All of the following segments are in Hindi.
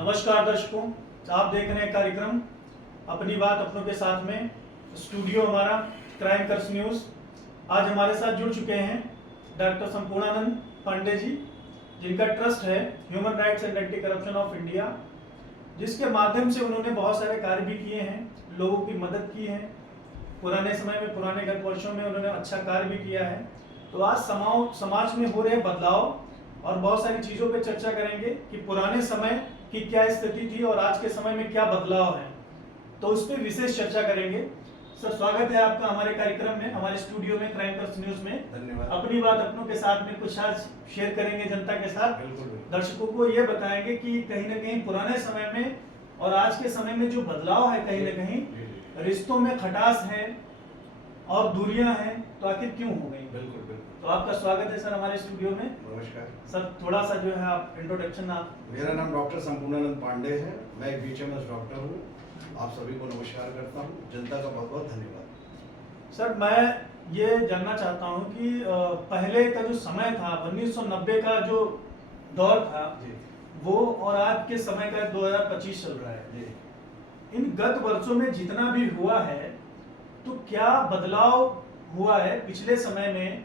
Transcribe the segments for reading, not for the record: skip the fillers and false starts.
नमस्कार दर्शकों, आप देख रहे हैं कार्यक्रम अपनी बात अपनों के साथ में। स्टूडियो हमारा क्राइम कर्स न्यूज़। आज हमारे साथ जुड़ चुके हैं डॉक्टर संपूर्णानंद पांडे जी, जिनका ट्रस्ट है human rights and anti corruption of India, जिसके माध्यम से उन्होंने बहुत सारे कार्य भी किए हैं, लोगों की मदद की है। पुराने समय में, पुराने गत वर्षों में उन्होंने अच्छा कार्य भी किया है। तो आज समाज में हो रहे बदलाव और बहुत सारी चीज़ों पे चर्चा करेंगे कि पुराने समय की क्या स्थिति थी और आज के समय में क्या बदलाव है, तो उस पर विशेष चर्चा करेंगे। सर, स्वागत है आपका हमारे कार्यक्रम में, हमारे स्टूडियो में, क्राइम कर्स न्यूज़ में। धन्यवाद। अपनी बात अपनों के साथ में कुछ आज शेयर करेंगे जनता के साथ। बिल्कुल। दर्शकों को ये बताएंगे कि कहीं ना कहीं पुराने समय में और आज के समय में जो बदलाव है, कहीं ना कहीं रिश्तों में खटास है और दूरियां हैं, तो आखिर क्यों हो गई। बिल्कुल। तो आपका स्वागत है सर हमारे स्टूडियो में। नमस्कार सर, थोड़ा सा जो है आप इंट्रोडक्शन आप। मेरा नाम डॉक्टर संपूर्णानंद पांडे है। मैं एक बीएचएमएस डॉक्टर हूँ। आप सभी को नमस्कार करता हूँ। जनता का बहुत बहुत धन्यवाद। सर, मैं ये जानना चाहता हूँ कि पहले का जो समय था, 1990 का जो दौर था जी। वो, और आज के समय का 2025 चल रहा है जी। इन गत वर्षों में जितना भी हुआ है, तो क्या बदलाव हुआ है पिछले समय में?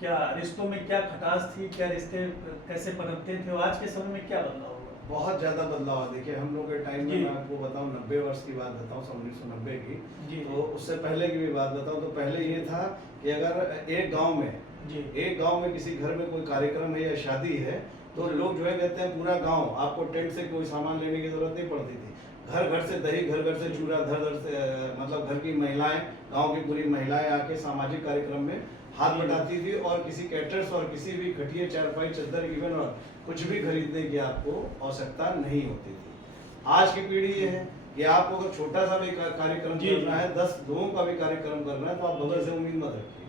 क्या रिश्तों में क्या खटास थी, क्या रिश्ते कैसे पनपते थे, और आज के समय में क्या बदलाव हुआ? बहुत ज़्यादा बदलाव है। देखिए, हम लोग के टाइम में, मैं आपको बताऊं, 90 वर्ष की बात बताऊं, 1990 की जी। तो उससे पहले की भी बात बताऊं तो पहले ये था कि अगर एक गांव में किसी घर में कोई कार्यक्रम है या शादी है, तो लोग जो है कहते हैं पूरा गांव, आपको टेंट से कोई सामान लेने की जरूरत नहीं पड़ती थी। घर घर से दही, घर घर से चूड़ा, घर से मतलब घर की महिलाएं, गांव की पूरी महिलाएं आके सामाजिक कार्यक्रम में हाथ बटाती थी, और किसी कैटरर्स और किसी भी खटिया, चारपाई, चद्दर, इवन और कुछ भी खरीदने की आपको आवश्यकता नहीं होती थी। आज की पीढ़ी ये है कि आपको अगर छोटा सा भी कार्यक्रम करना है, 10 लोगों का भी कार्यक्रम करना है, तो आप बगल से उम्मीद मत रखिए।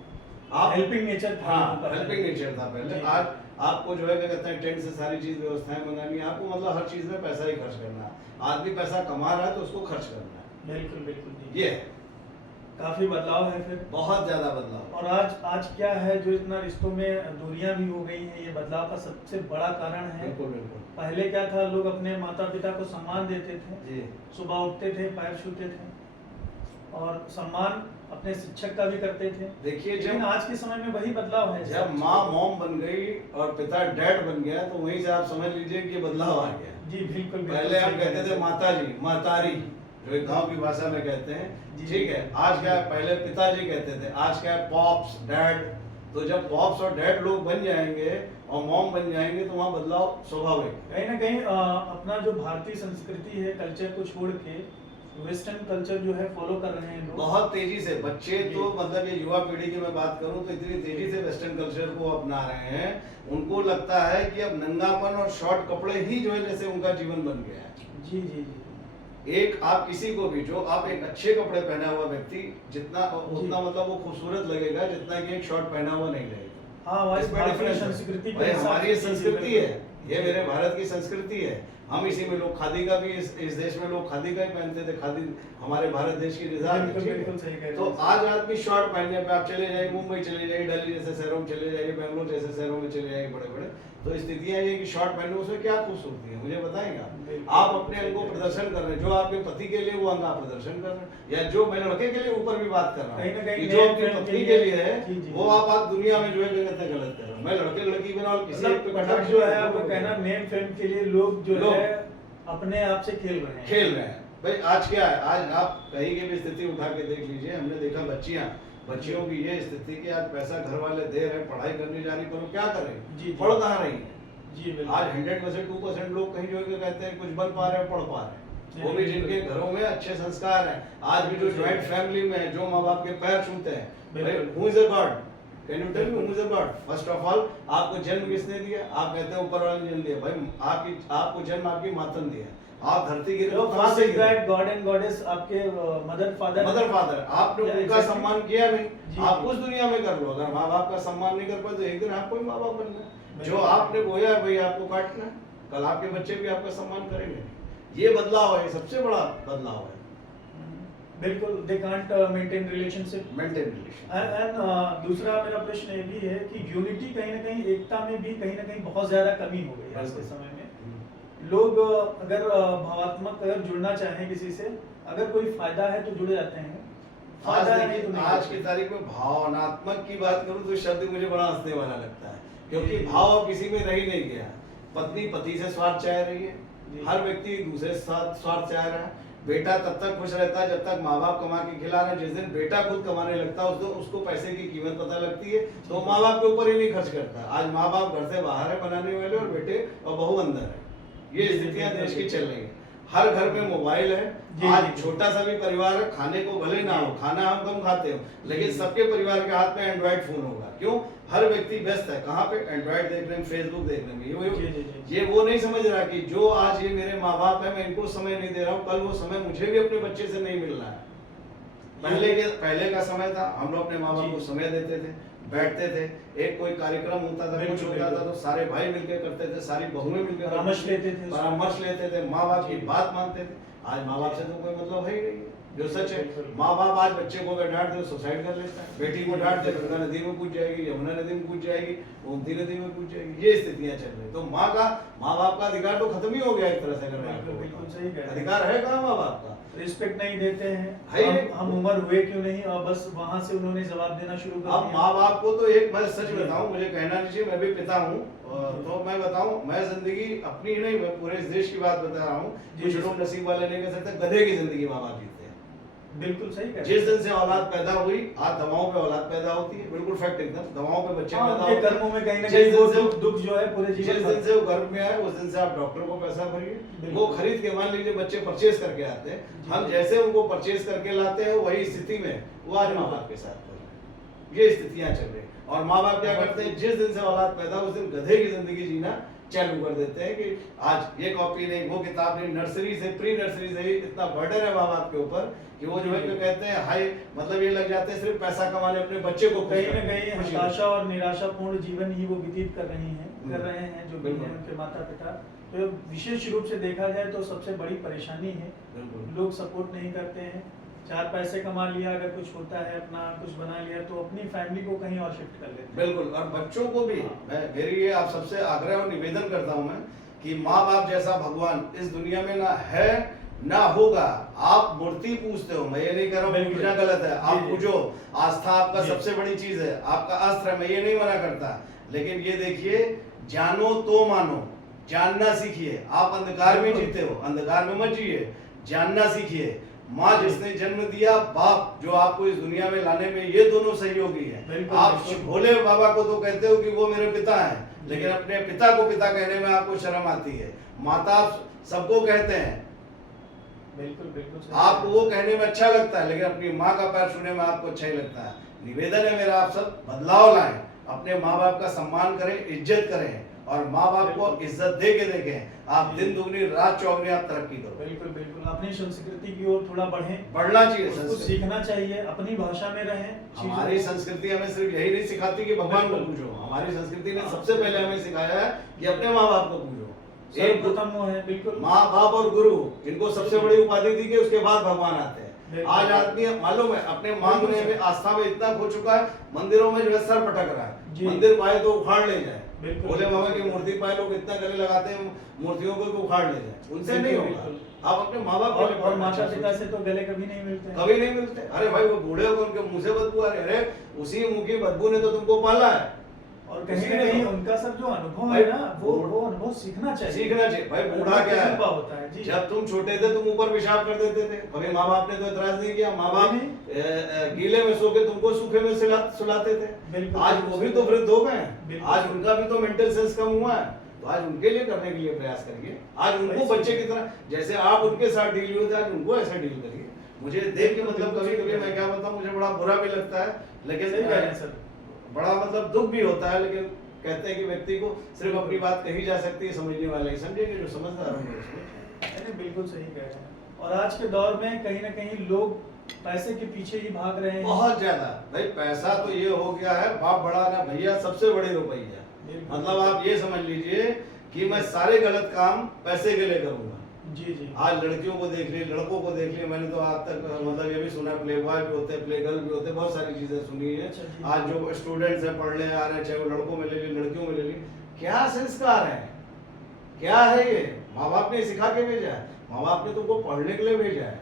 आप हेल्पिंग नेचर था। हाँ, हेल्पिंग नेचर था पहले। आज आपको जो है क्या कहते हैं, टेंट से सारी चीज व्यवस्थाएं मंगानी है, आपको मतलब हर चीज में पैसा ही खर्च करना है। आदमी पैसा कमा रहा है तो उसको खर्च करना है। बिल्कुल बिल्कुल। ये है, काफी बदलाव है फिर, बहुत ज्यादा बदलाव। और आज क्या है जो इतना रिश्तों में दूरियां भी हो गई हैं, ये बदलाव का सबसे बड़ा कारण है। बिल्कुल। पहले क्या था, लोग अपने माता पिता को सम्मान देते थे जी। सुबह उठते थे, पैर छूते थे, और सम्मान अपने शिक्षक का भी करते थे। देखिए, लेकिन आज के समय में वही बदलाव है। जब माँ मॉम बन गई और पिता डैड बन गया, तो वहीं से आप समझ लीजिए कि ये बदलाव आ गया। जी बिल्कुल। पहले हम कहते थे माता जी, मातारी, जो एक गांव की भाषा में कहते हैं, ठीक है। आज क्या है, पहले पिताजी कहते थे, आज क्या है, पॉप्स, डैड। तो जब पॉप्स और डैड लोग बन जाएंगे और मॉम बन जाएंगे, तो वहाँ बदलाव स्वाभाविक। कहीं ना कहीं अपना जो भारतीय संस्कृति है, कल्चर को छोड़ के वेस्टर्न कल्चर जो है फॉलो कर रहे हैं लोग बहुत तेजी से। बच्चे तो मतलब ये युवा पीढ़ी की मैं बात करूं तो इतनी तेजी से वेस्टर्न कल्चर को अपना रहे हैं, उनको लगता है कि अब नंगापन और शॉर्ट कपड़े ही जो है जैसे उनका जीवन बन गया है। जी जी जी। एक आप किसी को भी, जो आप एक अच्छे कपड़े पहना हुआ व्यक्ति जितना उतना मतलब वो खूबसूरत लगेगा, जितना कि एक शॉर्ट पहना हुआ नहीं लगेगा। हाँ, इसमें संस्कृति भाई हमारी संस्कृति है, ये मेरे भारत की संस्कृति है। हम इसी में लोग खादी का भी, इस देश में लोग खादी का ही पहनते थे। खादी हमारे भारत देश की निजात है। तो आज आदमी शॉर्ट पहनने पे आप चले जाइए, मुंबई चले जाइए, दिल्ली जैसे शहरों में चले जाइए, बेंगलोर जैसे शहरों में चले जाइए, बड़े बड़े, तो स्थितियां ये कि शॉर्ट पहनने उसमें क्या खूबसूरती है, मुझे बताएंगे आप अपने अंग को प्रदर्शन कर रहे हैं, जो आपके पति के लिए वो अंग आप प्रदर्शन कर रहे हैं, या जो मैं लड़के के लिए ऊपर भी बात कर रहा हूँ, जो अपनी पत्नी के लिए है, वो आप दुनिया में जो है गलत कर रहे हो। मैं लड़के लड़की बिना और किसी जो है आपको कहना, नेम फेम के लिए लोग जो है अपने आप से खेल रहे हैं। भाई आज क्या है, आज आप कहीं की भी स्थिति उठा के देख लीजिए। हमने देखा बच्चियों की ये स्थिति कि आज पैसा घर वाले दे रहे, पढ़ाई करने जाने पर क्या करें, पढ़ कहाँ रही है। जी बिल्कुल। आज 100% 2% लोग कहीं जो कहते हैं कुछ बन पा रहे हैं, पढ़ पा रहे हैं, वो भी जिनके घरों में अच्छे संस्कार हैं। आज भी जो ज्वाइंट फैमिली में जो माँ बाप के पैर छूते हैं, who is a god, can you tell me who is a god? First of all, आपको जन्म किसने दिया? आप कहते हैं ऊपर वाले ने जन्म दिया। भाई आपको जन्म आपकी माता ने दिया। आप धरती गिरे तो कहां से गिरे? गॉड एंड गॉडेस आपके मदर फादर आपने उनका सम्मान किया नहीं। आप उस दुनिया में कर लो, अगर माँ बाप का सम्मान नहीं कर पाए तो एक दिन आपको ही माँ बाप बनना है। जो आपने बोया है भाई आपको काटना है, कल आपके बच्चे भी आपका सम्मान करेंगे। ये बदलाव है, सबसे बड़ा बदलाव है। बिल्कुल, they can't maintain relationship. And दूसरा मेरा प्रश्न ये भी है कि यूनिटी, कहीं ना कहीं एकता में भी कहीं ना कहीं बहुत ज्यादा कमी हो गई है आज के समय में। लोग अगर भावात्मक अगर जुड़ना चाहें किसी से, अगर कोई फायदा है तो जुड़ जाते हैं, फायदा है नहीं तो नहीं। आज की तारीख में भावनात्मक की बात करूं तो शब्द मुझे बड़ा हंसने वाला लगता है, क्योंकि भाव अब किसी में रह ही नहीं गया। पत्नी पति से स्वार्थ चाह रही है, हर व्यक्ति दूसरे से स्वार्थ चाह रहा है। बेटा तब तक खुश रहता है जब तक माँ बाप कमा के खिला रहे हैं। जिस दिन बेटा खुद कमाने लगता है उसको पैसे की कीमत पता लगती है, तो माँ बाप के ऊपर ही नहीं खर्च करता। आज माँ बाप घर से बाहर है बनाने वाले, और बेटे और बहू अंदर है। ये स्थितियां देश की चल रही है। हर घर में मोबाइल है। आज छोटा सा भी परिवार है, खाने को भले ना हो, खाना हम कम खाते हो, लेकिन सबके परिवार के हाथ में एंड्रॉइड फोन होगा। क्यों? हर व्यक्ति व्यस्त है, कहाँ पे? एंड्रॉइड देखने में, फेसबुक देखने में। ये वो नहीं समझ रहा कि जो आज ये मेरे माँ बाप है, मैं इनको समय नहीं दे रहा हूँ, कल वो समय मुझे भी अपने बच्चे से नहीं मिलना है। पहले का समय था, हम लोग अपने माँ बाप को समय देते थे, बैठते थे, एक कोई कार्यक्रम होता था, कुछ होता था तो सारे भाई मिलकर करते थे, सारी बहुएं मिलकर परामर्श लेते थे, माँ बाप की बात मानते थे। आज माँ बाप से तो कोई मतलब है ही नहीं, जो सच है। माँ बाप आज बच्चे को अगर डांट दे सुसाइड कर लेता है, बेटी को डांट दे गंगा नदी में कूद जाएगी, यमुना नदी में कूद जाएगी, गोमती नदी में कूद जाएगी। ये स्थितियां चल रही। तो माँ बाप का अधिकार तो खत्म ही हो गया एक तरह से। अगर बिल्कुल सही कह रहे हैं। अधिकार है कहाँ माँ बाप का? रिस्पेक्ट नहीं देते हैं। हम उम्र हुए क्यों नहीं, और बस वहां से उन्होंने जवाब देना शुरू कर दिया। अब माँ बाप को तो एक मैं सच बताऊं, मुझे कहना नहीं चाहिए, मैं भी पिता हूँ, तो मैं बताऊं, मैं जिंदगी अपनी ही नहीं, मैं पूरे इस देश की बात बता रहा हूँ। कुछ लोग नसीब वाले नहीं कह सकते, गधे की जिंदगी माँ बाप जीते हैं। बिल्कुल सही कह रहे हैं। जिस दिन से औलाद पैदा हुई, आज दवाओं पे औलाद पैदा होती है, बिल्कुल फैक्ट एकदम। दवाओं पे बच्चे पैदा होते हैं, कर्मों में कहीं ना कहीं वो दुख जो है पूरे जीवन। जिस दिन से वो गर्भ में आए उस दिन से आप डॉक्टर को पैसा भरिए, वो खरीद के, मान लीजिए बच्चे परचेज करके आते हैं, हम जैसे उनको परचेज करके लाते हैं, वही स्थिति में वो आज माँ बाप के साथ कर रहे हैं। ये स्थितियां चल रही। और माँ बाप क्या करते हैं, जिस दिन से औलाद पैदा उस दिन गधे की जिंदगी जीना चालू कर देते हैं कि आज ये कॉपी नहीं, वो किताब नहीं। नर्सरी से, प्री नर्सरी से ही इतना बर्डन है माँ बाप के ऊपर कि वो जो है कहते हैं हाई, मतलब ये लग जाते हैं सिर्फ पैसा कमाने, अपने बच्चे को कहीं ना कहीं हताशा और निराशापूर्ण जीवन ही वो व्यतीत कर रहे हैं जो भी हैं उनके माता पिता। तो विशेष रूप से देखा जाए तो सबसे बड़ी परेशानी है, लोग सपोर्ट नहीं करते हैं। 4 पैसे कमा लिया, अगर कुछ होता है, अपना कुछ बना लिया, तो अपनी फैमिली को कहीं और शिफ्ट कर लेते हैं। बिल्कुल। और बच्चों को भी मेरी ये आप सबसे आग्रह और निवेदन करता हूं मैं कि माँ बाप जैसा भगवान इस दुनिया में ना है ना होगा। आप मूर्ति पूजते हो, मैं ये नहीं कह रहा हूँ पूजना गलत है, आप पूजो, आस्था आपका सबसे बड़ी चीज है, आपका अस्त्र है, मैं ये नहीं मना करता। लेकिन ये देखिए, जानो तो मानो, जानना सीखिए। आप अंधकार में जीते हो, अंधकार में मत जिए, जानना सीखिए। माँ जिसने जन्म दिया, बाप जो आपको इस दुनिया में लाने में, ये दोनों सहयोगी है। आप भोले बाबा को तो कहते हो कि वो मेरे पिता हैं, लेकिन अपने पिता को पिता कहने में आपको शर्म आती है। माता सबको कहते हैं, बिल्कुल आपको वो कहने में अच्छा लगता है, लेकिन अपनी माँ का पैर छूने में आपको अच्छा ही लगता है। निवेदन है मेरा, आप सब बदलाव लाएं, अपने माँ बाप का सम्मान करें, इज्जत करें, और माँ बाप को इज्जत दे के देखें। आप दिन दुगनी रात चौगनी आप तरक्की करो। बिल्कुल अपनी संस्कृति की ओर थोड़ा बढ़ना चाहिए, उसको सीखना चाहिए, अपनी भाषा में रहें। हमारी संस्कृति हमें सिर्फ यही नहीं सिखाती कि भगवान को पूजो, हमारी संस्कृति ने सबसे पहले हमें सिखाया है कि अपने माँ बाप को पूजो। एक प्रथम है, बिल्कुल माँ बाप और गुरु, इनको सबसे बड़ी उपाधि दी कि उसके बाद भगवान आते हैं। आज आदमी मालूम है अपने मांगने में, आस्था में इतना खो चुका है, मंदिरों में जो है सर पटक रहा है। मंदिर पाए तो उखाड़ ले जाए, भोले बाबा की मूर्ति पाए लोग इतना गले लगाते हैं मूर्तियों को उखाड़ ले जाए, उनसे नहीं होगा। आप अपने माँ बाप और माता पिता से तो गले कभी नहीं मिलते, कभी नहीं मिलते। अरे भाई वो बूढ़े हो उनके मुंह से बदबू आ रही है, अरे उसी मुंह की बदबू ने तो तुमको पाला है। और कहीं ना कहीं उनका सब जो अनुभव है ना, वो अनुभव सीखना चाहिए भाई। बूढ़ा क्या है, होता है जी। जब तुम छोटे थे तुम ऊपर पेशाब कर देते थे, कभी माँ बाप ने तो एतराज नहीं किया। माँ बाप गीले में सो के तुमको सूखे में सुलाते थे। आज वो भी तो वृद्ध हो गए, आज उनका भी तो मेंटल सेंस कम हुआ है, तो आज उनके लिए करने के लिए प्रयास करिए। आज उनको बच्चे की तरह, जैसे आप उनके साथ डील होते आज उनको ऐसा डील करिए। मुझे देख के मतलब कभी कभी मैं क्या बताऊं, मुझे बड़ा बुरा भी लगता है, लेकिन बड़ा मतलब दुख भी होता है। लेकिन कहते हैं कि व्यक्ति को सिर्फ अपनी बात कही जा सकती है, समझने वाले ही समझेंगे, जो समझदार होंगे उसको। बिल्कुल सही कह रहे हैं। और आज के दौर में कहीं ना कहीं लोग पैसे के पीछे ही भाग रहे हैं बहुत ज्यादा। भाई पैसा तो ये हो गया है, बाप बड़ा ना भैया सबसे बड़ी रुपया। मतलब आप ये समझ लीजिए कि मैं सारे गलत काम पैसे के लिए करूंगा। जी। आज लड़कियों को देख लिए, लड़कों को देख लिए, मैंने तो आज तक मतलब ये भी सुना, प्ले बॉय भी होते हैं, प्ले गर्ल भी होते हैं, बहुत सारी चीजें सुनी है। आज जो स्टूडेंट्स हैं पढ़ने आ रहे हैं, चाहे वो लड़कों में ले ली लड़कियों में ले ली, क्या संस्कार है, क्या है ये? माँ बाप ने सिखा के भेजा है, माँ बाप ने तुमको पढ़ने के लिए भेजा है।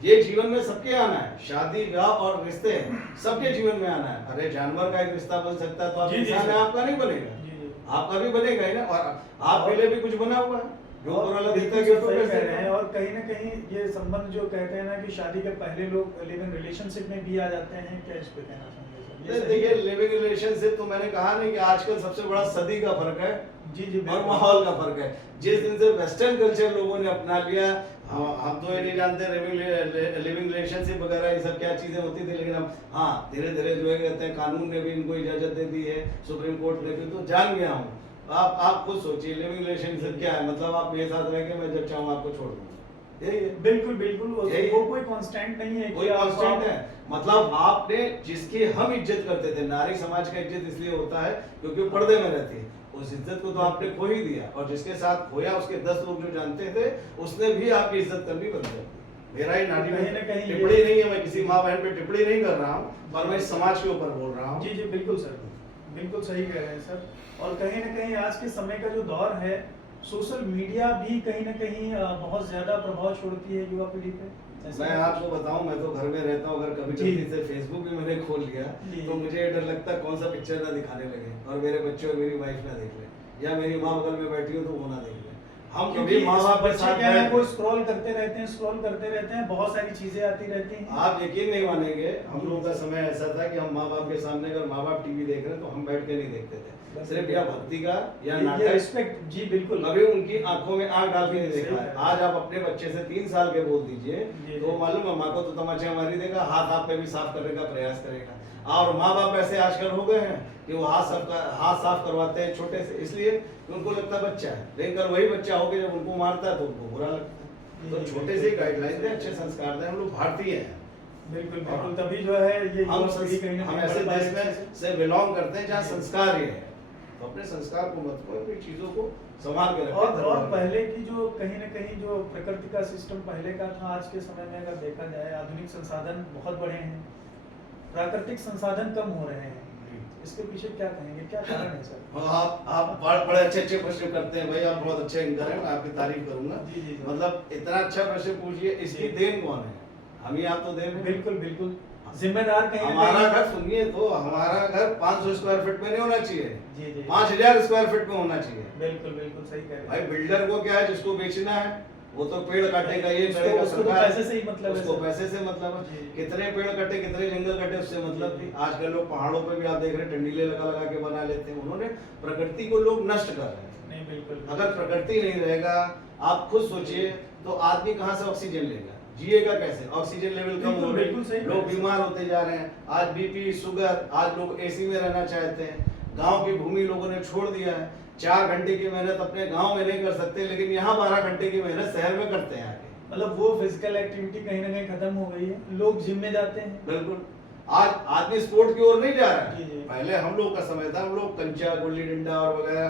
ये जीवन में सबके आना है, शादी ब्याह और रिश्ते सबके जीवन में आना है। अरे जानवर का एक रिश्ता बन सकता है तो आप इंसान है, आपका नहीं बनेगा, आपका भी बनेगा ही ना। और आपके लिए भी कुछ बना हुआ है जो पुराना दिखता है। और कहीं ना कहीं ये संबंध जो कहते हैं ना कि शादी के पहले लोग लिविंग रिलेशनशिप में भी आ जाते हैं, क्या इस पे कहना चाहेंगे? देखिए लिविंग रिलेशनशिप तो मैंने कहा नहीं कि आजकल सबसे बड़ा सदी का फर्क है जी और माहौल का फर्क है। जिस दिन से वेस्टर्न कल्चर लोगों ने अपना लिया, हम तो ये नहीं जानते लिविंग रिलेशनशिप वगैरह ये सब क्या चीजें होती थी, लेकिन अब हाँ धीरे धीरे जो है कहते हैं कानून ने भी इनको इजाजत दे दी है, सुप्रीम कोर्ट ने भी, तो जान गया हूँ। आप खुद सोचिए लिविंग रिलेशनशिप क्या है, मतलब आप मेरे साथ रह के मैं जब चाहूँ आपको छोड़ दूँ, यही है। बिल्कुल बिल्कुल, वो कोई कांस्टेंट नहीं है, कोई कांस्टेंट है। मतलब आपने जिसकी हम इज्जत करते थे, नारी समाज का इज्जत इसलिए होता है क्योंकि वो पर्दे में रहती है, उस इज्जत को तो आपने खो ही दिया। और जिसके साथ खोया उसके 10 लोग जो जानते थे उसने भी आपकी इज्जत करनी बंद कर दी। मेरा ही नारी में टिप्पणी नहीं है, मैं किसी माँ बहन पे टिप्पणी नहीं कर रहा हूँ, पर मैं समाज के ऊपर बोल रहा हूँ। जी जी बिल्कुल सर, बिल्कुल सही कह रहे हैं सर। और कहीं ना कहीं आज के समय का जो दौर है, सोशल मीडिया भी कहीं ना कहीं बहुत ज्यादा प्रभाव छोड़ती है युवा पीढ़ी पे। मैं आपको बताऊं, मैं तो घर में रहता हूं, अगर कभी जल्दी से फेसबुक भी मैंने खोल लिया तो मुझे डर लगता है कौन सा पिक्चर ना दिखाने लगे और मेरे बच्चे और मेरी वाइफ ना देख ले, या मेरी माँ बगल में बैठी हो तो वो ना देख ले। हम क्योंकि माँ बाप के साथ क्या है, वो स्क्रॉल करते रहते हैं, बहुत सारी चीजें आती रहती हैं। आप यकीन नहीं मानेंगे, हम लोगों का समय ऐसा था कि हम माँ बाप के सामने अगर माँ बाप टीवी देख रहे हैं तो हम बैठ के नहीं देखते थे, सिर्फ या भक्ति का या नाटक, रिस्पेक्ट। जी बिल्कुल, कभी उनकी आंखों में आंख डाल के नहीं देखा है। आज आप अपने बच्चे से 3 साल के बोल दीजिए तो मालूम है माँ को तो तमाचा मारी देगा, हाथ आप पे भी साफ करने का प्रयास करेगा। और माँ बाप ऐसे आजकल हो गए हैं कि वो हाथ साफ करवाते हैं छोटे से, इसलिए उनको लगता बच्चा है, लेकिन कल वही बच्चा हो के जब उनको मारता है तो उनको बुरा लगता है। तो छोटे से गाइडलाइन दें, अच्छे संस्कार दें, हम लोग भारतीय हैं। बिल्कुल बिल्कुल, तभी जो है ये हम ऐसे देश में से बिलोंग करते हैं जहाँ संस्कार ये है, तो अपने संस्कार को मत को चीजों को संभाल के रखें। और पहले की जो कहीं ना कहीं जो प्रकृति का सिस्टम पहले का था, आज के समय में अगर देखा जाए आधुनिक संसाधन बहुत बढ़े हैं, प्राकृतिक संसाधन कम हो रहे हैं, इसके पीछे क्या कहेंगे, क्या कारण है सर? आप बड़े अच्छे प्रश्न करते हैं भाई, आप बहुत अच्छे एंकर हैं, मैं आपकी तारीफ करूंगा। मतलब इतना अच्छा प्रश्न पूछिए, इसकी देन कौन है? हम ही आप तो देन। बिल्कुल बिल्कुल, जिम्मेदार कहीं हमारा घर सुनिए तो हमारा घर 500 स्क्वायर फीट में नहीं होना चाहिए, जी जी 5000 स्क्वायर फीट में होना चाहिए। बिल्कुल बिल्कुल सही कह रहे हैं भाई। बिल्डर को क्या है, जिसको बेचना है वो तो पेड़ काटेगा, ये करेगा, उसको पैसे से ही मतलब है, उसको पैसे से मतलब है। कितने पेड़ कटे, कितने जंगल कटे, उससे मतलब नहीं। आजकल लोग पहाड़ों पे भी आप देख रहे हैं टंडीले लगा लगा के बना लेते हैं, उन्होंने प्रकृति को लोग नष्ट कर रहे हैं। नहीं बिल्कुल, अगर प्रकृति नहीं रहेगा, आप खुद सोचिए तो आदमी कहाँ से ऑक्सीजन लेगा, जिएगा कैसे? ऑक्सीजन लेवल कम हो रही है, लोग बीमार होते जा रहे हैं। आज बीपी शुगर, आज लोग एसी में रहना चाहते हैं। गांव की भूमि लोगों ने छोड़ दिया है, 4 घंटे की मेहनत अपने गांव में नहीं कर सकते, लेकिन यहाँ 12 घंटे की मेहनत शहर में करते हैं आके। मतलब वो फिजिकल एक्टिविटी कहीं ना कहीं खत्म हो गई है, लोग जिम में जाते हैं। बिल्कुल, आज आदमी स्पोर्ट की ओर नहीं जा रहा है। जी। पहले हम लोग का समय था, हम लोग कंचा, गुल्ली डंडा और वगैरह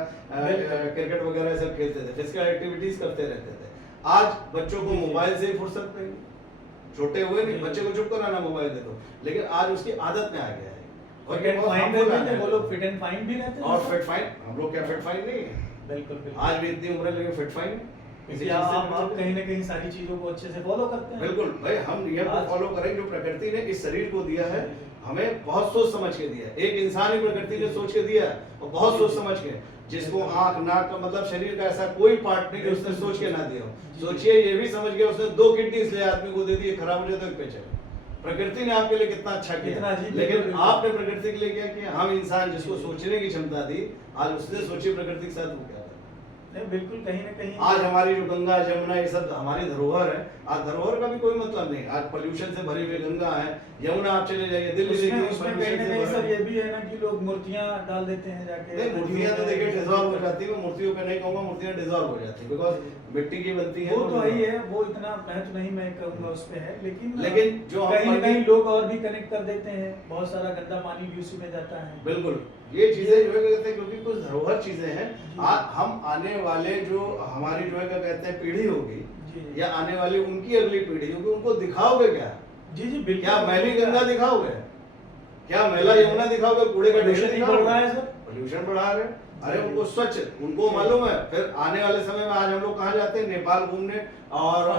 क्रिकेट वगैरह सब खेलते थे, फिजिकल एक्टिविटीज करते रहते थे। आज बच्चों को मोबाइल से ही फुर्सत नहीं, छोटे हुए नहीं, बच्चे को चुप कराना मोबाइल दे दो, लेकिन आज उसकी आदत में आ गया है। और वो लोग फिट एंड फाइन भी रहते हैं। और फिट फाइन, हम लोग क्या फिट फाइन नहीं है? बिल्कुल बिल्कुल, आज भी इतनी उम्र है लेकिन फिट फाइन आप कहीं ना कहीं सारी चीजों को अच्छे से फॉलो करते हैं। बिल्कुल भाई, हम नियम को फॉलो करें जो प्रकृति ने इस शरीर को दिया है, हमें बहुत सोच समझ के दिया है। एक इंसान ही प्रकृति ने सोच के दिया है और बहुत सोच समझ के, जिसको आंख नाक का मतलब शरीर का ऐसा कोई पार्ट नहीं कि उसने सोच के ना दिया हो। सोचिए ये भी समझ गया उसने 2 किडनी इसलिए आदमी को दे दी, खराब हो जाए तो एक पे चले। प्रकृति ने आपके लिए कितना अच्छा किया, लेकिन आपने प्रकृति के लिए क्या किया? हम इंसान जिसको सोचने की क्षमता दी, आज उसने सोची प्रकृति के साथ वो क्या। बिल्कुल, कहीं ना कहीं आज हमारी जो गंगा जमुना ये सब हमारी धरोहर है, आज धरोहर का भी कोई मतलब नहीं। आज पोल्यूशन से भरी हुई गंगा है, यमुना आप चले जाइए दिल्ली देखिए, उसमें कहीं ना कहीं सर ये भी है ना कि लोग मूर्तियां डाल देते हैं जाके। नहीं, मूर्तियां तो देखिए डिसॉल्व हो जाती है, मैं मूर्तियों पे नहीं कहूंगा, मूर्तियां डिसॉल्व हो जाती है बिकॉज़ मिट्टी की बनती है। वो तो ही है, वो इतना महत्व नहीं मैं कहूंगा उस पे है, लेकिन जो कहीं ना कहीं लोग और भी कनेक्ट कर देते हैं, बहुत सारा गंदा पानी भी उसी में जाता है। बिल्कुल, ये चीजें जो है कहते हैं क्योंकि कुछ धरोहर चीजें हैं। हम आने वाले जो हमारी जो है क्या कहते हैं पीढ़ी होगी या आने वाली उनकी अगली पीढ़ी होगी, उनको दिखाओगे क्या? जी जी बिल्कुल, क्या मैली गंगा दिखाओगे? क्या मैला यमुना दिखाओगे? कूड़े का ढेर दिखाओगे? बढ़ रहा है सर, पोल्यूशन बढ़ा रहे हैं। अरे उनको स्वच्छ, उनको मालूम है। फिर आने वाले समय में आज हम लोग कहाँ जाते हैं, नेपाल घूमने और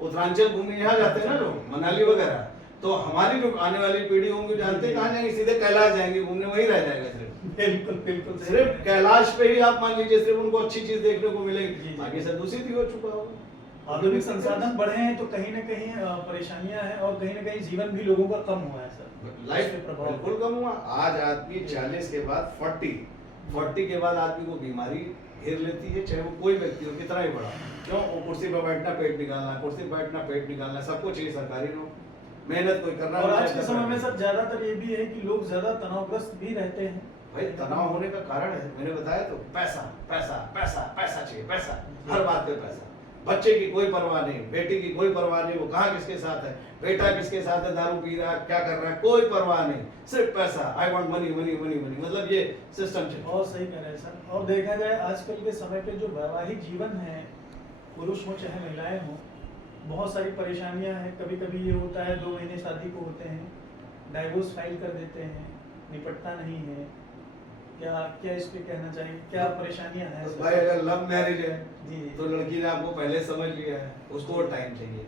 उत्तरांचल घूमने, यहाँ जाते हैं ना लोग, मनाली वगैरह। तो हमारी जो आने वाली पीढ़ी होंगी जानते हैं कहाँ जाएंगे, सीधे कैलाश जाएंगे घूमने, वही रह जाएगा सिर्फ। बिल्कुल बिल्कुल, सिर्फ कैलाश पे ही आप मान लीजिए सिर्फ उनको अच्छी चीज देखने को मिलेगी, आगे से दूषित ही हो चुका होगा। आधुनिक संसाधन बढ़े हैं तो कहीं ना कहीं परेशानियां हैं, और कहीं ना कहीं जीवन भी लोगों का कम हुआ है सर, लाइफ बिल्कुल कम हुआ। आज आदमी 40 के बाद 40 के बाद आदमी को बीमारी घेर लेती है, चाहे वो कोई व्यक्ति हो, कितना ही बड़ा। क्यों? वो कुर्सी पर बैठना पेट निकालना, कुर्सी पर बैठना पेट निकालना, सबको चाहिए सरकारी नौकरी, मेहनत कोई करना। और आज के समय में सर ज्यादातर ये भी है कि लोग ज्यादा तनावग्रस्त भी रहते हैं। भाई तनाव होने का कारण है, मैंने बताया तो, पैसा पैसा पैसा पैसा चाहिए, पैसा, हर बात पे पैसा। बच्चे की कोई परवाह नहीं, बेटी की कोई परवाह नहीं, वो कहाँ किसके साथ है, बेटा किसके साथ है, दारू पी रहा है, क्या कर रहा है, कोई परवाह नहीं, सिर्फ पैसा। I want money money money money, मतलब ये सिस्टम चल। और सही कह रहे हैं सर। और देखा जाए आजकल के समय पे जो वैवाहिक जीवन है, पुरुष हो चाहे महिलाएं हो, बहुत सारी परेशानियां हैं। कभी कभी ये होता है 2 महीने शादी को होते हैं, डाइवोर्स फाइल कर देते हैं, निपटता नहीं है। क्या क्या इस पे कहना चाहिए, क्या परेशानियां हैं? तो भाई अगर लव मैरिज है जी तो लड़की ने आपको पहले समझ लिया है, उसको टाइम चाहिए,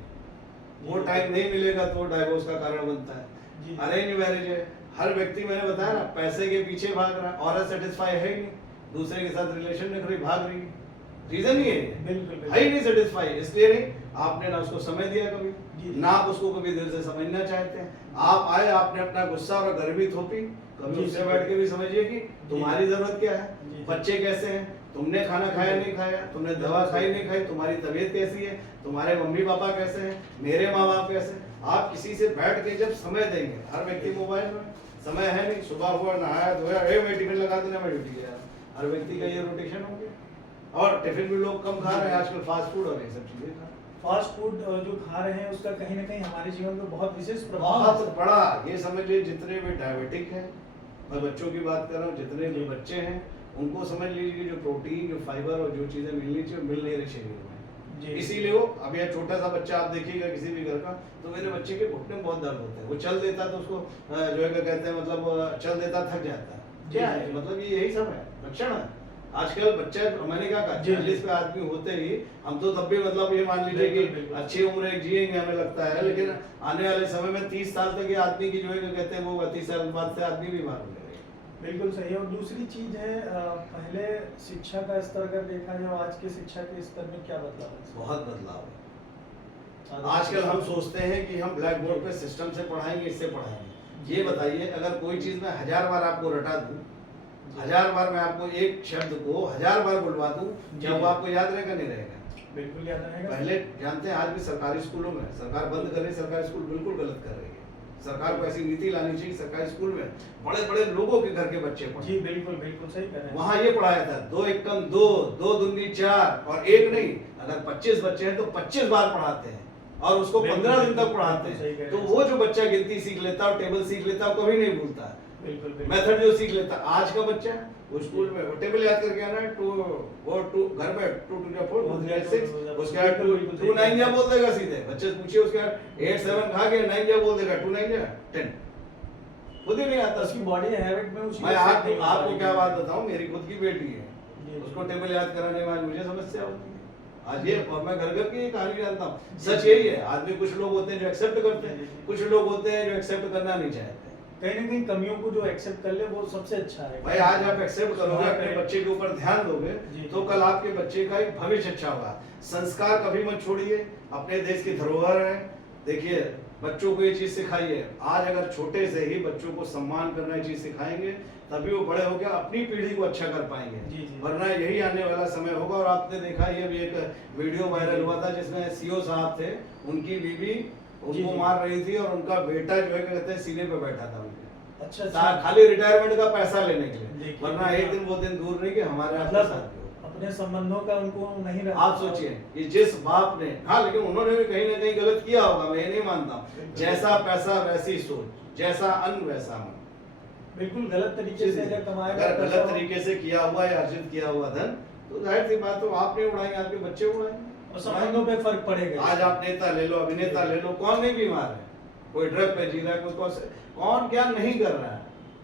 वो टाइम नहीं मिलेगा तो डाइवोर्स का कारण बनता है। अरेंज मैरिज है, हर व्यक्ति, मैंने बताया ना, पैसे के पीछे भाग रहा है, औरत सेटिस्फाई है ही नहीं, दूसरे के साथ रिलेशन रख रही, भाग रही है, रीजन ही है, बिल्कुल है ही नहीं सेटिस्फाई। इसलिए नहीं, आपने ना उसको समय दिया कभी, ना आप उसको कभी दिल से समझना चाहते हैं। आप आए, आपने अपना गुस्सा और गर्मी थोपी, कभी उससे बैठ के भी समझिए कि तुम्हारी जरूरत क्या है, बच्चे कैसे हैं, तुमने खाना खाया नहीं खाया, तुमने दवा खाई नहीं खाई, तुम्हारी तबीयत कैसी है, तुम्हारे मम्मी पापा कैसे हैं, मेरे माँ बाप कैसे। आप किसी से बैठ के जब समय देंगे, हर व्यक्ति मोबाइल में, समय है नहीं, सुबह हुआ नहाया धोया, मैं टिफिन लगा देना, मैं ड्यूटी गया, हर व्यक्ति का ये रोटेशन हो गया। और टिफिन भी लोग कम खा रहे हैं आजकल, फास्ट फूड और ये सब चीजें खा रहे हैं। फास्ट फूड जो खा रहे हैं उसका कहीं ना कहीं हमारे जीवन में बहुत विशेष प्रभाव बहुत बड़ा, ये समझ लीजिए जितने भी डायबिटिक हैं, मैं बच्चों की बात कर रहा हूँ, जितने भी बच्चे हैं उनको समझ लीजिए जो प्रोटीन, जो फाइबर और जो चीजें मिलनी चाहिए मिल नहीं रही शरीर में। इसीलिए वो, अब यह छोटा सा बच्चा आप देखिएगा किसी भी घर का, तो मेरे बच्चे के घुटने में बहुत दर्द होता है, वो चल देता तो उसको जो है क्या कहते हैं, मतलब चल देता थक जाता है। क्या है मतलब ये यही सब है, लक्षण है। आजकल बच्चा, मैंने क्या कहा, 40 पे आदमी होते ही हम तो तब भी मतलब ये मान लीजिए कि अच्छी उम्र एक जिएंगे हमें लगता है, लेकिन आने वाले समय में 30 साल तक ये आदमी की जो है कहते हैं वो 30 साल बाद से आदमी बीमार हो जाएगा। बिल्कुल सही। और दूसरी चीज है, पहले शिक्षा का स्तर अगर देखा जाए, आज के शिक्षा के स्तर में क्या बदलाव है? बहुत बदलाव है। आजकल हम सोचते हैं कि हम ब्लैक बोर्ड पे सिस्टम से पढ़ाएंगे, इससे पढ़ाएंगे। ये बताइए, अगर कोई चीज में 1000 बार आपको रटा दूं, 1000 बार मैं आपको एक शब्द को 1000 बार बुलवा दूं, क्या वो आपको याद रहेगा? नहीं रहेगा। बिल्कुल याद रहेगा। पहले जानते हैं, आज भी सरकारी स्कूलों में, सरकार बंद कर रही है, सरकारी स्कूल बिल्कुल गलत कर रही है। सरकार को ऐसी नीति लानी चाहिए, सरकारी स्कूल में बड़े बड़े लोगों के घर के बच्चे पढ़े। जी बिल्कुल बिल्कुल सही कह रहे हैं। वहाँ ये पढ़ाया था 2 1 कम 2, 2 दूनी 4, और एक नहीं, अगर 25 बच्चे हैं तो 25 बार पढ़ाते हैं, और उसको 15 दिन तक पढ़ाते हैं। तो वो जो बच्चा गिनती सीख लेता है, टेबल सीख लेता है, कभी नहीं भूलता। बिल्कुल मेथड जो सीख लेता। आज का बच्चा वो स्कूल में वो टेबल याद करके आना है, 2 घर में 2 2 4 6, उसके बाद 2 9 जा बोल देगा सीधे। बच्चे से पूछिए, उसके बाद 8 7 खा गया, 9 जा बोल देगा, 2 9 जा 10, खुद ही नहीं आता। उसकी बॉडी हैबिट में उसकी। मैं आपको क्या बात बताऊं, मेरी खुद की बेटी है, उसको टेबल याद कराने में आज मुझे समस्या होती है। आज ये, और मैं घर घर की कहानी जानता हूँ, सच यही है। आदमी, कुछ लोग होते हैं जो एक्सेप्ट करते हैं, कुछ लोग होते हैं जो एक्सेप्ट करना नहीं चाहते। कहीं ना कहीं कमियों को जो एक्सेप्ट कर ले वो सबसे अच्छा है। भाई आज आप एक्सेप्ट करोगे, अपने बच्चे के ऊपर ध्यान दोगे, तो कल आपके बच्चे का एक भविष्य अच्छा होगा। संस्कार कभी मत छोड़िए, अपने देश की धरोहर है। देखिए, बच्चों को ये चीज सिखाइए। आज अगर छोटे से ही बच्चों को सम्मान करना ये चीज सिखाएंगे, तभी वो बड़े होकर अपनी पीढ़ी को अच्छा कर पाएंगे। वरना यही आने वाला समय होगा। और आपने देखा, ये भी एक वीडियो वायरल हुआ था जिसमें सीओ साहब थे, उनकी बीवी उनको मार रही थी, और उनका बेटा जो है कहते हैं सीने पे बैठा था उनके। अच्छा, खाली रिटायरमेंट का पैसा लेने के लिए। वरना एक दिन वो दिन दूर नहीं कि हमारे आपके साथ अपने संबंधों का उनको नहीं रहा। आप सोचिए, ये जिस बाप ने, हाँ लेकिन उन्होंने भी कहीं ना कहीं गलत किया होगा, मैं ये नहीं मानता। जैसा पैसा वैसी सोच, जैसा अन्न वैसा मन। बिल्कुल गलत तरीके से अगर कमाया, अगर गलत तरीके से किया हुआ या अर्जित किया हुआ धन, तो जाहिर सी बात, तो आप नहीं उड़ाएंगे, आपके बच्चे उड़ाएंगे, और संबंधों पे फर्क पड़ेगा। आज आप नेता ले लो, अभिनेता ले लो, कौन नहीं बीमार है? कोई ड्रग पे जी रहा है, कोई कौन क्या नहीं कर रहा है।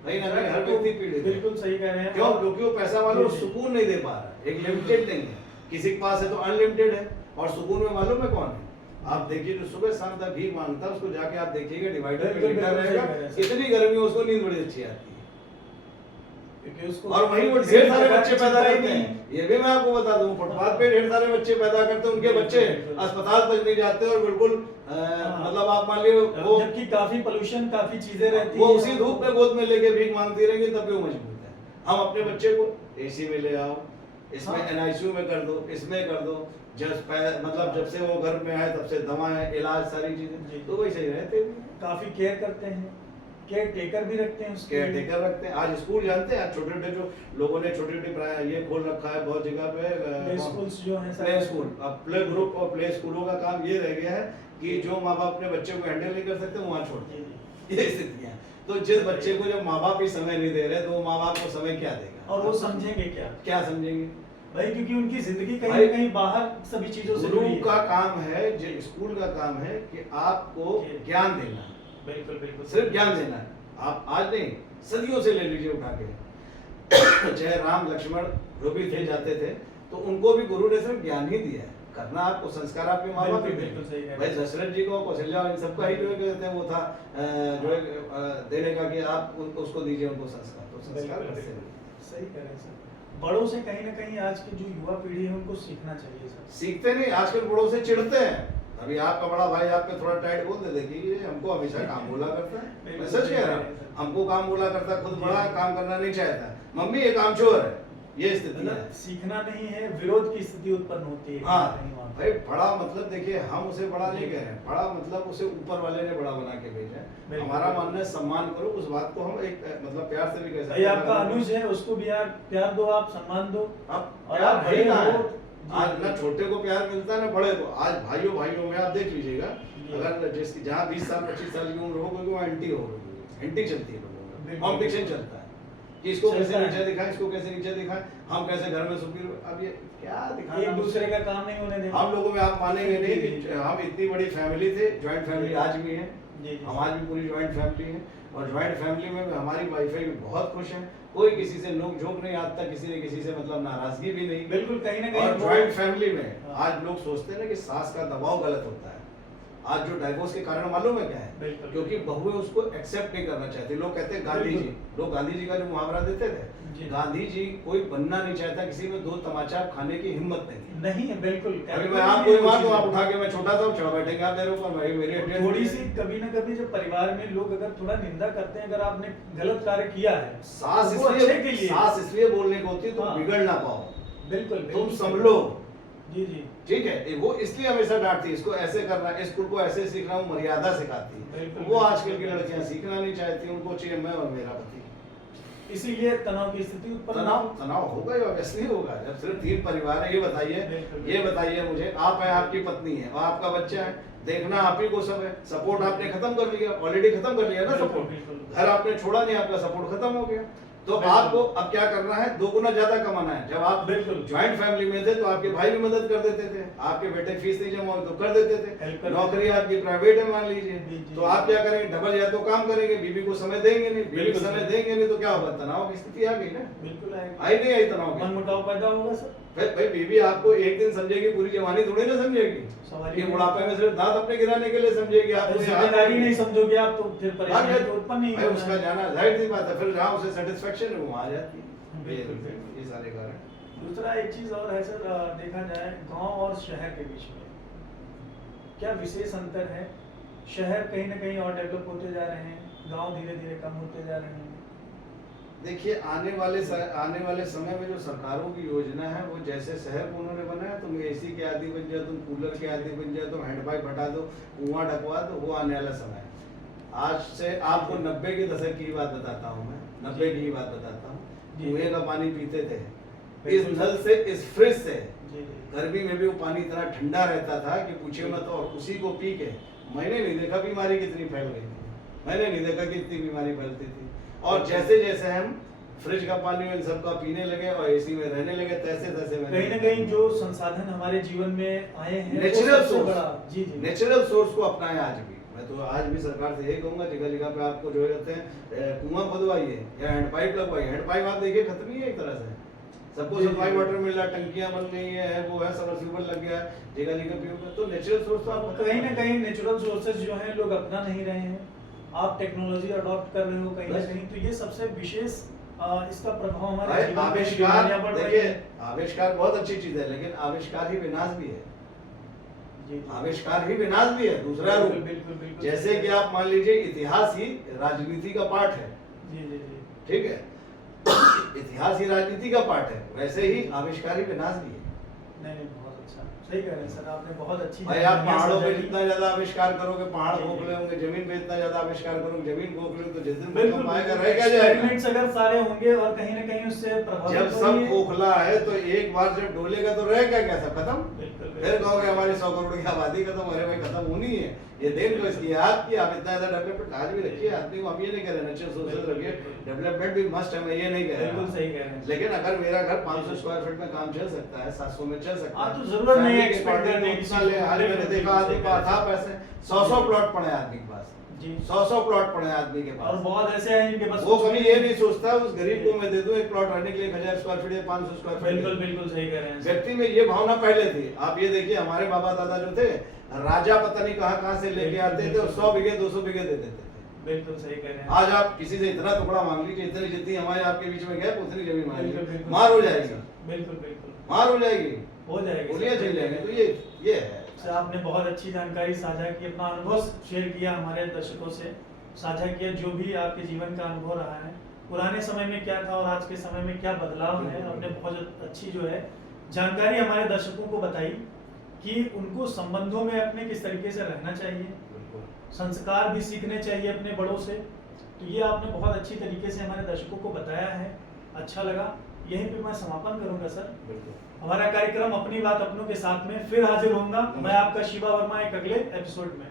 कहीं ना कहीं हर व्यक्ति पीड़ित है। बिल्कुल सही कह रहे हैं। क्यों? क्योंकि वो पैसा वालों को जी, जी। सुकून नहीं दे पा रहा है, एक लिमिटेड नहीं है। किसी के पास है तो अनलिमिटेड है, और सुकून में मालूम है कौन है? आप देखिए, जो सुबह शाम तक भीख मांगता है उसको जाके आप देखिएगा डिवाइडर पे बिल्कुल, लिखा बिल्कुल सही रहेगा, कह रहे हैं सर। इतनी गर्मी में उसको नींद बड़ी अच्छी आती है। क्योंकि उसको और वहीं वो किसी ढेर सारे प्रकार बच्चे की पैदा चिंता ही करते नहीं हैं। है। ये भी मैं आपको बता दूं, फुटपाथ पे ढेर सारे बच्चे पैदा करते हैं, उनके बिल्कुल, बच्चे बिल्कुल। अस्पताल तक नहीं जाते और बिल्कुल मतलब आप मान लीजिए वो जबकि काफी पोल्यूशन, काफी चीजें रहती वो हैं। उसी धूप में गोद में लेके भीख मांगती रहेंगी, तब भी वो मजबूत है। हम अपने बच्चे को एसी में ले आओ, इसमें हाँ। एनआईसीयू में कर दो, इसमें कर दो, मतलब जब से वो घर में आए तब से दवाएं, इलाज, सारी जी। चीजें, तो वही सही रहते हैं। काफी केयर करते हैं, केयर टेकर भी रखते हैं उसके केयर लिए। टेकर रखते हैं। आज स्कूल जानते हैं, आज छोटे छोटे जो लोगों ने छोटे छोटे ये खोल रखा है बहुत जगह पे, प्ले स्कूल्स जो हैं प्ले स्कूल। अब प्ले ग्रुप और प्ले स्कूलों का काम ये रह गया है कि जो माँ बाप अपने बच्चे को हैंडल नहीं कर सकते वहाँ छोड़ जी, दें, जी। ये स्थितियाँ। तो जिस बच्चे को जब माँ बाप ही समय नहीं दे रहे, तो वो माँ बाप को समय क्या देगा? और वो समझेंगे क्या क्या समझेंगे भाई? क्योंकि उनकी जिंदगी कहीं भाई, ना कहीं बाहर सभी चीजों से गुरु जुड़ी है। का काम है, जो स्कूल का काम है कि आपको ज्ञान देना है, बिल्कुल बिल्कुल सिर्फ ज्ञान देना है। आप आज नहीं, सदियों से ले लीजिए उठा के चाहे राम लक्ष्मण जो भी थे जाते थे, तो उनको भी गुरु ने सिर्फ ज्ञान ही दिया है। करना आपको संस्कार आपके माँ बाप ही बिल्कुल सही कह रहे भाई हैं। दशरथ जी को, कौशल्या, इन सबका ही जो कहते हैं वो था जो है देने का कि आप उसको दीजिए उनको संस्कार, तो संस्कार बिल्कुल, कैसे बिल्कुल। सही कह रहे हैं सर। बड़ों से कहीं ना कहीं आज की जो युवा पीढ़ी है उनको सीखना चाहिए सर। सीखते नहीं, आजकल बड़ों से चिढ़ते हैं। अभी आपका बड़ा भाई आप पे थोड़ा टाइट बोल दे, देखिए ये हमको हमेशा काम बोला करता है, मैं सच कह रहा हूँ, हमको काम बोला करता है, खुद बड़ा काम करना नहीं चाहता, मम्मी ये काम चोर है, ये स्थिति है। मतलब सीखना नहीं है, विरोध की स्थिति उत्पन्न होती है हाँ कहीं वहाँ पे। भाई, बड़ा मतलब देखिए, हम उसे बड़ा नहीं कह रहे हैं, बड़ा मतलब उसे ऊपर वाले ने बड़ा बना के भेजा है। बिल्कुल। हमारा मानना है सम्मान करो, उस बात को हम एक मतलब प्यार से भी कह सकते भाई हैं। आपका अनुज है, उसको भी यार प्यार दो, आप सम्मान दो। अब और प्यार आप भाई बड़े कहाँ है? हो। आज ना छोटे को प्यार मिलता है ना बड़े को। आज भाइयों भाइयों में आप देख लीजिएगा, जी। अगर जिसकी जहाँ 20 साल 25 साल की उम्र हो, कोई को एंटी हो, एंटी चलती है लोगों में, बिल्कुल। कॉम्पिटिशन चलता है कि इसको चलता कैसे है। नीचे दिखाएं, इसको कैसे नीचे दिखाएं, हम कैसे घर में सुपीरियर। अब ये क्या दिखाना, एक दूसरे का काम नहीं होने देना। हम लोगों में आप मानेंगे नहीं जी, कि जी। हम इतनी बड़ी फैमिली थे, ज्वाइंट फैमिली आज भी है, जी, जी। हम आज भी पूरी ज्वाइंट फैमिली है, और ज्वाइंट फैमिली में हमारी वाइफाई भी बहुत खुश है, कोई किसी से नोक झोंक नहीं, आज तक किसी ने किसी से मतलब नाराजगी भी नहीं। बिल्कुल कहीं ना कहीं और वो- ज्वाइंट फैमिली में हाँ। आज लोग सोचते हैं ना कि सास का दबाव गलत होता है। आज जो डाइवोर्स के कारण मालूम है क्या है? बिल्कुल। क्योंकि बहुएं उसको एक्सेप्ट नहीं करना चाहती। लोग कहते हैं गांधी जी, बिल्कुल। लोग गांधी जी का जो मुहावरा देते थे, जी। गांधी जी कोई बनना नहीं चाहता, किसी में दो तमाचा खाने की हिम्मत नहीं थी। नहीं है बिल्कुल। अभी मैं आपको ही मार दूं, आप उठा के मैं छोटा था, चढ़ बैठेंगे आप मेरे ऊपर, भाई मेरी हड्डियां थोड़ी टूटी सी हैं। कभी ना कभी जब परिवार में लोग अगर थोड़ा निंदा करते हैं, अगर आपने गलत कार्य किया है, सास तो वो अच्छे के इसलिए लिए। सास इसलिए बोलने को होती है तुम हाँ। बिगड़ ना पाओ, बिल्कुल तुम बिल्कुल। संभलो, जी जी। ठीक है। वो इसलिए हमेशा डांटती है, इसको ऐसे करना, इस स्कूल को ऐसे सीखना, वो मर्यादा सिखाती है। बिल्कुल, वो बिल्कुल, आजकल की बिल्कुल। लड़कियां सीखना नहीं चाहती, उनको चाहिए मैं और मेरा पति। इसीलिए तनाव की स्थिति उत्पन्न तनाव तनाव होगा ही, ऑब्वियसली होगा। जब सिर्फ 3 परिवार है, बिल्कुल। ये बताइए मुझे, आप है, आपकी पत्नी है और आपका बच्चा है, देखना आप ही को सब है, सपोर्ट आपने खत्म कर लिया, ऑलरेडी खत्म कर लिया ना बिल्कुल, सपोर्ट, बिल्कुल। घर आपने छोड़ा नहीं, आपका सपोर्ट खत्म हो गया। तो बिल्कुल। आपको अब क्या करना है? 2 गुना ज्यादा कमाना है। जब आप बिल्कुल। ज्वाइंट फैमिली में थे तो आपके भाई भी मदद कर देते थे, आपके बेटे फीस नहीं जमा हुई तो कर देते हेल्प थे, कर नौकरी आपकी प्राइवेट है मान जी, लीजिए, जी। तो आप क्या करेंगे? डबल या तो काम करेंगे, बीबी को समय देंगे नहीं, बीबी को बिल्कुल। समय देंगे नहीं तो क्या होगा? तनाव की स्थिति आ गई ना, बिल्कुल आएगा। आई नहीं आई तनाव की? मनमुटाव पैदा होगा सर। भाई बीबी आपको एक दिन समझेगी, पूरी जवानी थोड़ी ना समझेगी। सवाल ये ही बुढ़ापे में सिर्फ दांत अपने गिराने के लिए समझेगी, आपको ये हाथ जिम्मेदारी नहीं समझोगे आप तो फिर हाँ, परेशानी तो उत्पन्न नहीं भाई होगा। उसका जाना जाहिर सी बात है, फिर जहाँ उसे सेटिस्फेक्शन है वो वहाँ आ जाती है। बिल्कुल, बिल्कुल। ये सारे कारण। दूसरा एक चीज और है सर, देखा जाए गांव और शहर के बीच में क्या विशेष अंतर है? शहर कहीं ना कहीं और डेवलप होते जा रहे हैं, गांव धीरे धीरे कम होते जा रहे हैं। देखिए आने वाले समय में जो सरकारों की योजना है, वो जैसे शहर को उन्होंने बनाया, तुम एसी के आदी बन जाओ, तुम कूलर के आदी बन जाओ, तुम हैंडपाइप हटा दो, कुआं ढकवा दो, वो आने वाला समय है। आज से आपको 90 के दशक की बात बताता हूँ मैं, 90 की बात बताता हूँ। जी। कुएं का पानी पीते थे, इस बिल्कुल। नल से, इस फ्रिज से, जी जी। गर्मी में भी वो पानी इतना ठंडा रहता था कि पूछिए मत। और उसी को पी के मैंने नहीं देखा बीमारी कितनी फैल गई थी, मैंने नहीं देखा कि इतनी बीमारी फैलती थी। और जैसे जैसे हम फ्रिज का पानी इन सबका पीने लगे और एसी में रहने लगे, तैसे तैसे कहीं ना कहीं जो संसाधन हमारे जीवन में आए हैं, वो नेचुरल सबसे सोर्स, बड़ा। जी जी। नेचुरल सोर्स को अपनाएं आज भी। मैं तो आज भी सरकार से यही कहूंगा, जगह जगह पे आपको जो है कहते हैं कुआं खुदवाइए या हैंड पाइप लगवाइए। हैंड पाइप आप देखिए खत्म ही है एक तरह से, सबको सप्लाई वाटर मिल रहा है, टंकियां बन रही है, वो है, सबमर्सिबल लग गया है, जगह जगह पे। तो नेचुरल सोर्स तो आप कहीं ना कहीं नेचुरल सोर्सेज जो हैं लोग अपना नहीं रहे हैं, आप टेक्नोलॉजी अडॉप्ट कर रहे हो कहीं ना कहीं, तो ये सबसे विशेष इसका प्रभाव हमारे जीवन पे बीमारियां बढ़ रही देखिए, है। आविष्कार बहुत अच्छी चीज है, लेकिन आविष्कार ही विनाश भी है। जी, आविष्कार ही विनाश भी है, दूसरा रूप। बिल्कुल बिल्कुल। जैसे कि आप मान लीजिए इतिहास ही राजनीति का पार्ट है, जी जी जी। ठीक है, इतिहास ही राजनीति का पार्ट है, वैसे ही आविष्कार ही विनाश भी है। नहीं नहीं, बहुत अच्छा, सही कह रहे हैं सर, आपने बहुत अच्छी भाई आप पहाड़ों पे जानकारी जितना ज्यादा आविष्कार करोगे पहाड़ जी, खोखले होंगे, जमीन पे इतना ज्यादा आविष्कार करोगे जमीन खोखले, तो जिस दिन बिल्कुल भूकंप आएगा बिल्कुल। रह क्या जाएगा। एक्सपेरिमेंट्स अगर सारे होंगे और कहीं ना कहीं उससे प्रभावित जब सब होंगे। खोखला है तो एक बार जब डोलेगा तो रह क्या क्या सब खत्म। बिल्कुल फिर कहोगे हमारी 100 करोड़ की आबादी खत्म, अरे भाई खत्म होनी है, ये देख लो इसकी आपकी, आप इतना ज्यादा डेवलपमेंट आज भी रखिए आदमी को, हम ये नहीं कह रहे नेचुरल सोर्सेज रखिए, डेवलपमेंट भी मस्ट है, मैं ये नहीं कह बिल्कुल रहा, सही कह रहे हैं। लेकिन अगर मेरा घर 500 स्क्वायर फीट में काम चल सकता है, 700 में चल सकता हाँ, है, तो जरूरत नहीं है फैमिली के expect करने अकॉर्डिंग की उतना किसी ले। को। आज मैंने बिल्कुल, देखा आदमी बिल्कुल, के पास था पैसे, 100 प्लॉट पड़े आदमी के पास, जी। 100 प्लॉट पड़े आदमी के और पास। बहुत ऐसे हैं जिनके पास वो कुछ कभी नहीं ये है। नहीं सोचता उस गरीब को मैं दे दूं एक प्लॉट रहने के लिए 1000 स्क्वायर फीट या 500 स्क्वायर फीट। बिल्कुल बिल्कुल सही कह रहे हैं सर। व्यक्ति में ये भावना पहले थी। आप ये देखिए हमारे बाबा दादा जो थे, राजा पता नहीं कहाँ से लेके आते थे और 100 बीघे 200 बीघे दे देते थे। बिल्कुल सही कह रहे हैं। आज आप किसी से इतना टुकड़ा मांग लीजिए, इतनी जितनी हमारे आपके बीच में गैप उतनी जमीन मांग बिल्कुल, लीजिए, बिल्कुल। मार हो जाएगी, बिल्कुल बिल्कुल मार हो जाएगी, हो जाएगी गोलियां सर। चल जाएंगी। तो ये है सर, आपने बहुत अच्छी जानकारी साझा की, अपना अनुभव शेयर किया हमारे दर्शकों से, साझा किया जो भी आपके जीवन का अनुभव रहा है, पुराने समय में क्या था और आज के समय में क्या बदलाव है। आपने बहुत अच्छी जो है जानकारी हमारे दर्शकों को बताई कि उनको संबंधों में अपने किस तरीके से रहना चाहिए, संस्कार भी सीखने चाहिए अपने बड़ों से। तो ये आपने बहुत अच्छी तरीके से हमारे दर्शकों को बताया है, अच्छा लगा। यहीं पे मैं समापन करूंगा सर। हमारा कार्यक्रम अपनी बात अपनों के साथ में फिर हाजिर होऊंगा मैं, आपका शिवा वर्मा, एक अगले एपिसोड में।